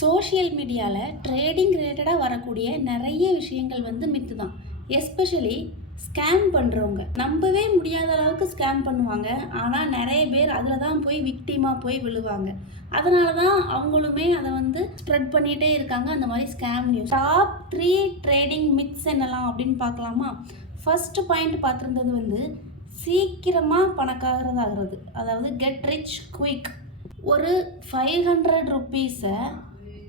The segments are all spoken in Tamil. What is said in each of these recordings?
சோஷியல் மீடியாவில் ட்ரேடிங் ரிலேட்டடாக வரக்கூடிய நிறைய விஷயங்கள் வந்து மித்து தான். எஸ்பெஷலி ஸ்கேம் பண்ணுறவங்க நம்பவே முடியாத அளவுக்கு ஸ்கேம் பண்ணுவாங்க. ஆனால் நிறைய பேர் அதில் தான் போய் விக்டிமாக போய் விழுவாங்க. அதனால தான் அவங்களுமே அதை வந்து ஸ்ப்ரெட் பண்ணிகிட்டே இருக்காங்க அந்த மாதிரி scam news. Top 3 trading myths என்னலாம் அப்படின்னு பார்க்கலாமா? ஃபஸ்ட்டு பாயிண்ட் பார்த்துருந்தது வந்து சீக்கிரமாக பணக்காரதாகிறது, அதாவது கெட் ரிச் குயிக். ஒரு 500 ருப்பீஸை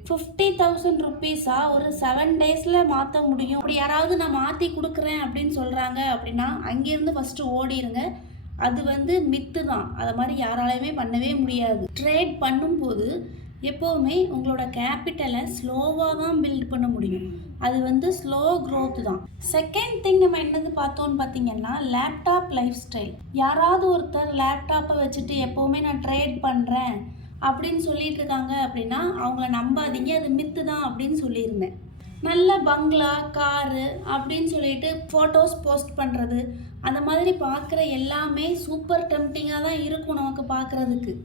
50,000 ருப்பீஸாக ஒரு 7 டேஸில் மாற்ற முடியும். அப்படி யாராவது நான் மாற்றி கொடுக்குறேன் அப்படின்னு சொல்கிறாங்க அப்படின்னா அங்கேருந்து ஃபஸ்ட்டு ஓடிடுங்க. அது வந்து மித்து தான். அதை மாதிரி யாராலையுமே பண்ணவே முடியாது. ட்ரேட் பண்ணும்போது எப்போவுமே உங்களோட கேபிட்டலை ஸ்லோவாக தான் பில்ட் பண்ண முடியும். அது வந்து ஸ்லோ க்ரோத் தான். செகண்ட் திங் நம்ம என்னது பார்த்தோன்னு பார்த்தீங்கன்னா லேப்டாப் லைஃப் ஸ்டைல். யாராவது ஒருத்தர் லேப்டாப்பை வச்சுட்டு எப்போவுமே நான் ட்ரேட் பண்ணுறேன் அப்படின்னு சொல்லிட்டு இருக்காங்க அப்படின்னா அவங்கள நம்பாதீங்க, அது மித்து தான் அப்படின்னு சொல்லியிருந்தேன். நல்ல பங்களா, காரு அப்படின்னு சொல்லிட்டு ஃபோட்டோஸ் போஸ்ட் பண்ணுறது, அந்த மாதிரி பார்க்குற எல்லாமே சூப்பர் டெம்ப்டிங்காக தான் இருக்கும் நமக்கு பார்க்குறதுக்கு.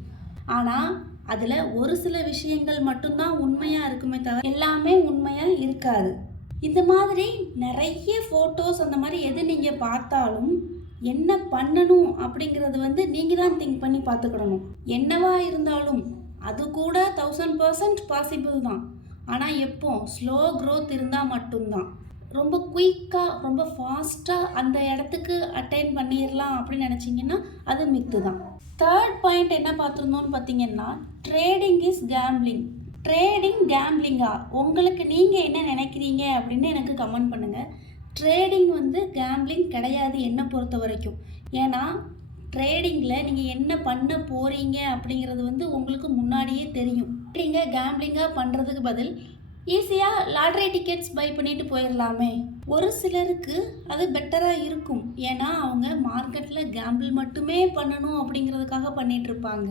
ஆனால் அதில் ஒரு சில விஷயங்கள் மட்டும்தான் உண்மையாக இருக்குமே தவிர எல்லாமே உண்மையாக இருக்காது. இந்த மாதிரி நிறைய ஃபோட்டோஸ் அந்த மாதிரி எது நீங்கள் பார்த்தாலும் என்ன பண்ணணும் அப்படிங்கிறது வந்து நீங்கள் தான் திங்க் பண்ணி பார்த்துக்கிடணும். என்னவா இருந்தாலும் அது கூட 1000% பாசிபிள் தான். ஆனால் எப்போ ஸ்லோ க்ரோத் இருந்தால் மட்டும்தான். ரொம்ப குயிக்காக ரொம்ப ஃபாஸ்ட்டாக அந்த இடத்துக்கு அட்டைன் பண்ணிடலாம் அப்படின்னு நினச்சிங்கன்னா அது மித்து தான். தேர்ட் பாயிண்ட் என்ன பார்த்துருந்தோன்னு பார்த்தீங்கன்னா ட்ரேடிங் இஸ் கேம்பிளிங். ட்ரேடிங் கேம்பிளிங்கா? உங்களுக்கு நீங்கள் என்ன நினைக்கிறீங்க அப்படின்னு எனக்கு கமெண்ட் பண்ணுங்கள். ட்ரேடிங் வந்து கேம்பிளிங் கிடையாது என்னை பொறுத்த வரைக்கும். ஏன்னா ட்ரேடிங்கில் நீங்கள் என்ன பண்ண போகிறீங்க அப்படிங்கிறது வந்து உங்களுக்கு முன்னாடியே தெரியும். நீங்கள் கேம்பிளிங்காக பண்ணுறதுக்கு பதில் ஈஸியாக லாட்ரி டிக்கெட்ஸ் பை பண்ணிட்டு போயிடலாமே. ஒரு சிலருக்கு அது பெட்டராக இருக்கும். ஏன்னா அவங்க மார்க்கெட்டில் கேம்பிள் மட்டுமே பண்ணணும் அப்படிங்கிறதுக்காக பண்ணிகிட்டு இருப்பாங்க.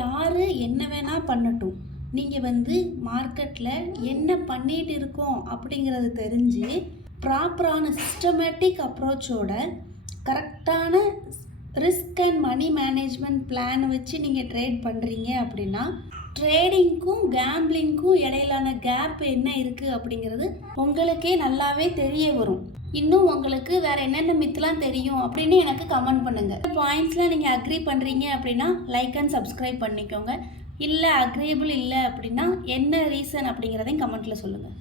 யார் என்ன வேணால் பண்ணட்டும், நீங்கள் வந்து மார்க்கெட்டில் என்ன பண்ணிகிட்டு இருக்கோம் அப்படிங்கிறது தெரிஞ்சு ப்ராப்பரான சிஸ்டமேட்டிக் அப்ரோச்சோட கரெக்டான ரிஸ்க் அண்ட் மணி மேனேஜ்மெண்ட் பிளானை வச்சு நீங்கள் ட்ரேட் பண்ணுறீங்க அப்படின்னா ட்ரேடிங்க்கும் கேம்பிளிங்க்கும் இடையிலான கேப் என்ன இருக்குது அப்படிங்கிறது உங்களுக்கே நல்லாவே தெரிய வரும். இன்னும் உங்களுக்கு வேறு என்னென்ன மித்லாம் தெரியும் அப்படின்னு எனக்கு கமெண்ட் பண்ணுங்கள். பாயிண்ட்ஸில் நீங்கள் அக்ரி பண்ணுறீங்க அப்படின்னா லைக் அண்ட் சப்ஸ்கிரைப் பண்ணிக்கோங்க. இல்லை அக்ரியபிள் இல்லை அப்படின்னா என்ன ரீசன் அப்படிங்கிறதையும் கமெண்ட்டில் சொல்லுங்கள்.